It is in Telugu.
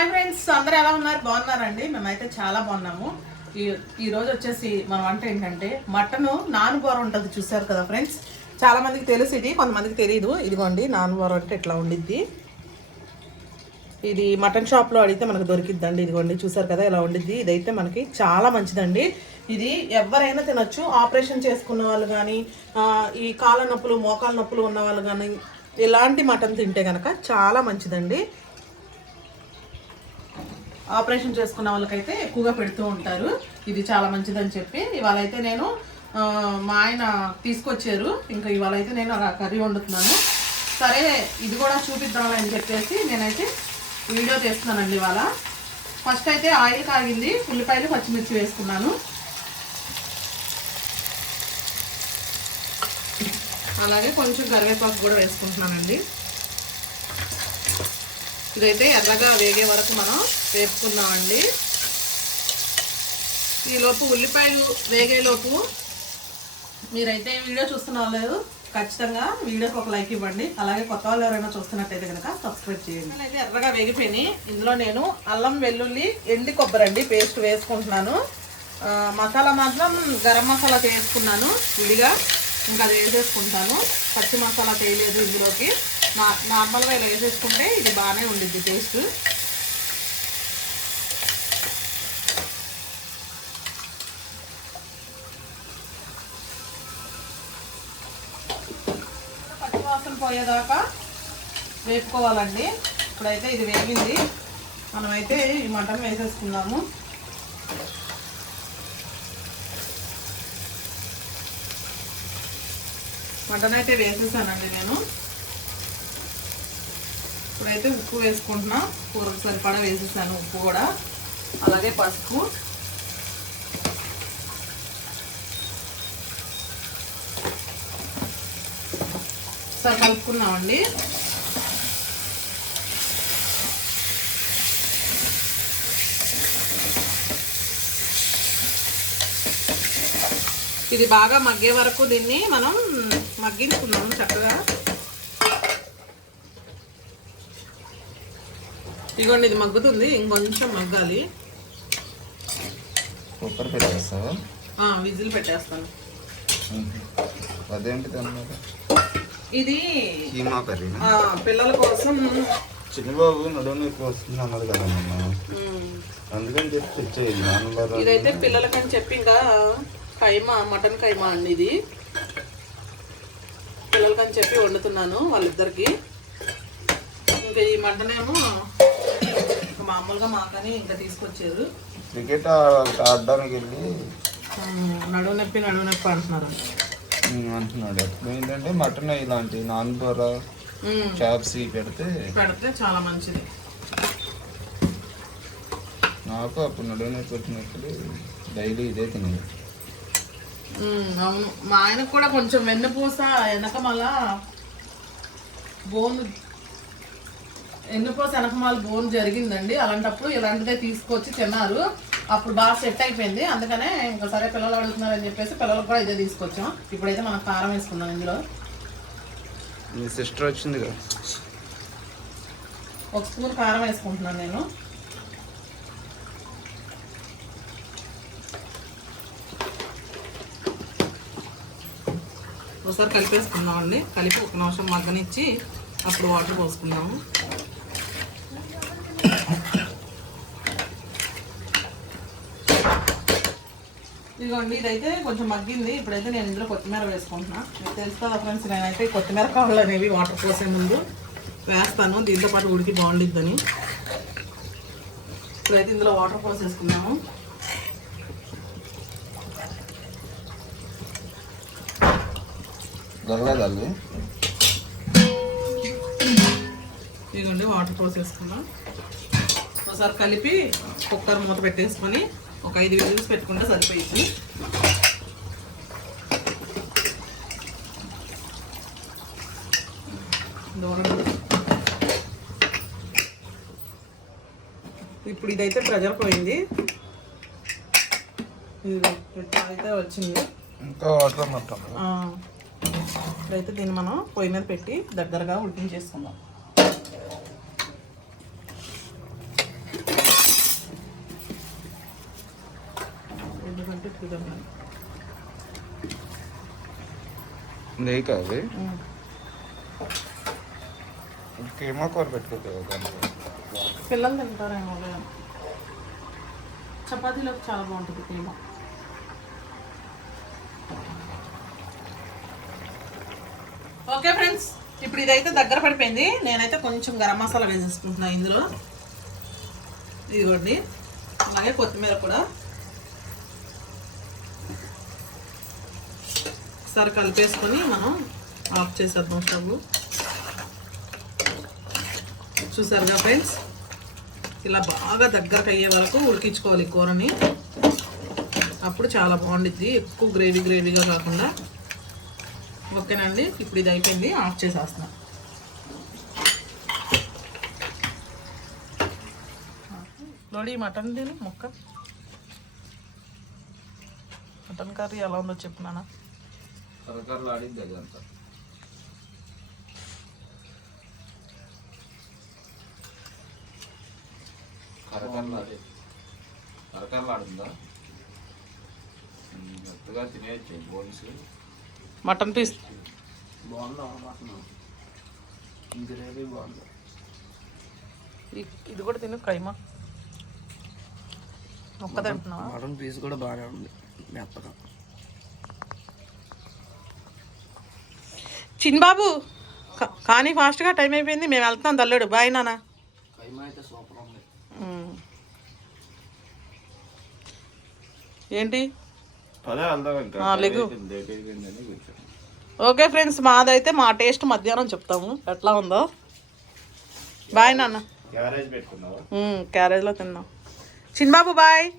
హాయ్ ఫ్రెండ్స్ అందరూ ఎలా ఉన్నారు? బాగున్నారండి? మేమైతే చాలా బాగున్నాము. ఈ ఈరోజు వచ్చేసి మన వంట ఏంటంటే మటన్ నానుబోర ఉంటుంది చూసారు కదా ఫ్రెండ్స్? చాలా మందికి తెలుసు ఇది కొంతమందికి తెలియదు ఇదిగోండి నానుబోర అంటే ఇట్లా ఉండిద్ది? ఇది మటన్ షాప్లో అడిగితే మనకు దొరికిద్దండి. ఇదిగోండి చూసారు కదా ఇలా ఉండిద్ది? ఇదైతే మనకి చాలా మంచిదండి. ఇది ఎవరైనా తినొచ్చు. ఆపరేషన్ చేసుకున్న వాళ్ళు కానీ ఈ కాళ్ళ నొప్పులు మోకాల నొప్పులు ఉన్న వాళ్ళు కానీ ఇలాంటి మటన్ తింటే కనుక చాలా మంచిదండి. ఆపరేషన్ చేసుకున్న వాళ్ళకైతే ఎక్కువగా పెడుతూ ఉంటారు. ఇది చాలా మంచిదని చెప్పి. ఇవాళ అయితే నేను మా ఆయన తీసుకొచ్చారు. ఇంకా ఇవాళ అయితే నేను అలా కర్రీ వండుతున్నాను. సరే ఇది కూడా చూపిద్దామని అని చెప్పేసి నేనైతే వీడియో చేస్తున్నానండి ఇవాళ. ఫస్ట్ అయితే ఆయిల్ కాగింది ఉల్లిపాయలు పచ్చిమిర్చి వేసుకున్నాను. అలాగే కొంచెం కరివేపాకు కూడా వేసుకుంటున్నానండి. ఇదైతే ఎర్రగా వేగే వరకు మనం వేపుకుందామండి. ఈలోపు ఉల్లిపాయలు వేగేలోపు మీరైతే వీడియో చూస్తున్న లేదు ఖచ్చితంగా వీడియోకి ఒక లైక్ ఇవ్వండి. అలాగే కొత్త వాళ్ళు ఎవరైనా చూస్తున్నట్టయితే కనుక సబ్స్క్రైబ్ చేయండి. అయితే ఎర్రగా వేగిపోయినాయి. ఇందులో నేను అల్లం వెల్లుల్లి ఎండి కొబ్బరి అండి పేస్ట్ వేసుకుంటున్నాను. మసాలా మాత్రం గరం మసాలా వేసుకున్నాను విడిగా. ఇంకా అది వేసేసుకుంటాను. పచ్చి మసాలా చేయలేదు ఇందులోకి. నార్మల్గా ఇలా వేసేసుకుంటే ఇది బాగానే ఉండిద్ది టేస్ట్. పచ్చివాసన పోయేదాకా వేపుకోవాలండి. ఇప్పుడైతే ఇది వేగింది. మనమైతే ఈ మటన్ వేసేసుకుందాము. మటన్ అయితే వేసేసానండి నేను. ఇప్పుడైతే ఉప్పు వేసుకుంటున్నా. కూరకు సరిపడా వేసేసాను ఉప్పు కూడా. అలాగే పసుపు. సరే కలుపుకున్నామండి ఇది బాగా మగ్గే వరకు దీన్ని మనం మగ్గించుకున్నాము చక్కగా. ఇదిగోండి ఇది మగ్గుతుంది ఇంకొంచెం మగ్గాలి. కుక్కర్ పెట్టేస్తావా? విజిల్ పెట్టేస్తాను. అన్నమాట ఇది కీమా కర్రీనా? ఆ, పిల్లల కోసం చిన్నబాబు నడుము నొప్పి వస్తుంది అన్నది కదమ్మా ఉమ్, అందుకని చెప్పి తెచ్చేది నాన్నగారు. ఇదైతే పిల్లలకని చెప్పి ఇంకా కైమా మటన్ కైమా అండి ఇది. పిల్లలకని చెప్పి వండుతున్నాను వాళ్ళిద్దరికి. ఇంకా ఈ మటన్ ఏమో మామూలుగా మాకని ఇంకా తీసుకొచ్చారు. క్రికెట్ ఆడడానికి వెళ్ళి నడుము నొప్పి నడుము నొప్పి అంటున్నారు. అంటున్నాడు. అప్పుడు ఏంటంటే మటన్ ఇలాంటి నాన్ బోర చాప్స్ పెడితే పెడితే చాలా మంచిది. నాకు అప్పుడు నడుము నొప్పి వచ్చినప్పుడు డైలీ ఇదే తినేది. అవును. మా ఆయనకు కూడా కొంచెం వెన్నుపూస వెనక మళ్ళా బోన్ వెన్నుపూస వెనకమాల బోన్ జరిగిందండి. అలాంటప్పుడు ఇలాంటిదే తీసుకొచ్చి తిన్నారు. అప్పుడు బాగా సెట్ అయిపోయింది. అందుకనే ఇంకా సరే పిల్లలు అడుగుతున్నారని చెప్పేసి పిల్లలకు కూడా ఇదే తీసుకొచ్చాం. ఇప్పుడైతే మనం కారం వేసుకుందాం ఇందులో. మీ సిస్టర్ వచ్చింది కదా. ఒక స్పూన్ కారం వేసుకుంటున్నాను నేను. ఒకసారి కలిపేసుకుందాం అండి కలిపి ఒక నిమిషం మగ్గనిచ్చి అప్పుడు వాటర్ పోసుకుందాము. ఇదిగోండి ఇదైతే కొంచెం మగ్గింది. ఇప్పుడైతే నేను ఇందులో కొత్తిమీర వేసుకుంటున్నా. మీకు తెలుసు కదా ఫ్రెండ్స్ నేనైతే కొత్తిమీర కాళ్ళు అనేవి వాటర్ పోసే ముందు వేస్తాను. దీంతో పాటు ఉడికి బాగుండిద్దని. ఇప్పుడైతే ఇందులో వాటర్ పోసేసుకున్నాము ఇదిగోండి వాటర్ పోసేసుకున్నాం ఒకసారి కలిపి కుక్కర్ మూత పెట్టేసుకొని ఒక ఐదు విజిల్స్ పెట్టుకుంటే సరిపోయింది ఇప్పుడు ఇదైతే ప్రెజర్ పోయింది. అయితే వచ్చింది. ఇంకా వాటర్ ఇప్పుడైతే దీన్ని మనం పొయ్యి మీద పెట్టి దగ్గరగా ఉడికించేసుకుందాం. ఇదమ్మా. నెయ్యి కాదు. ఉమ్. కేమా కూర పెట్టుకోవచ్చు పిల్లలు తింటారేమో చపాతీలోకి చాలా బాగుంటుంది కీమా. ఓకే ఫ్రెండ్స్ ఇప్పుడు ఇదైతే దగ్గర పడిపోయింది. నేనైతే కొంచెం గరం మసాలా వేసేసుకుంటున్నా ఇందులో. ఇదిగోండి. అలాగే కొత్తిమీర కూడా. ఒకసారి కలిపేసుకొని మనం ఆఫ్ చేసేద్దాం స్టవ్ చూసారుగా ఫ్రెండ్స్? ఇలా బాగా దగ్గరకు అయ్యే వరకు ఉడికించుకోవాలి కూరని. అప్పుడు చాలా బాగుండిద్ది. ఎక్కువ గ్రేవీ గ్రేవీగా కాకుండా. ఓకేనండి? ఇప్పుడు ఇది అయిపోయింది. ఆఫ్ చేసేస్తున్నా. లోడి మటన్ తిను మొక్క. మటన్ కర్రీ ఎలా ఉందో చెప్పినానా కరకరలు ఆడింది అది అంతా. కరకరలు ఆడి కరకరలు ఆడుందా? మెత్తగా తినేయచ్చు బోన్స్. Mutton piece. బాగుందా మటన్? గ్రేవీ బాగుంది. ఇది కూడా తిను కైమా మటన్ పీస్ కూడా బాగానే ఉంది మెత్తగా. చిన్బాబు కా- కానీ ఫాస్ట్గా టైం అయిపోయింది మేము వెళ్తాం తల్లుడు బాయ్ నాన్న. కైమా అయితే సూపర్ ఉంది. ఉమ్. ఏంటి? ఓకే ఫ్రెండ్స్ మాదైతే మా టేస్ట్ మధ్యాహ్నం చెప్తాము. ఎట్లా ఉందో. బాయ్ నాన్న. క్యారేజ్ పెట్టుకున్నావా? ఉమ్, క్యారేజ్లో తిన్నాం. చిన్బాబు బాయ్.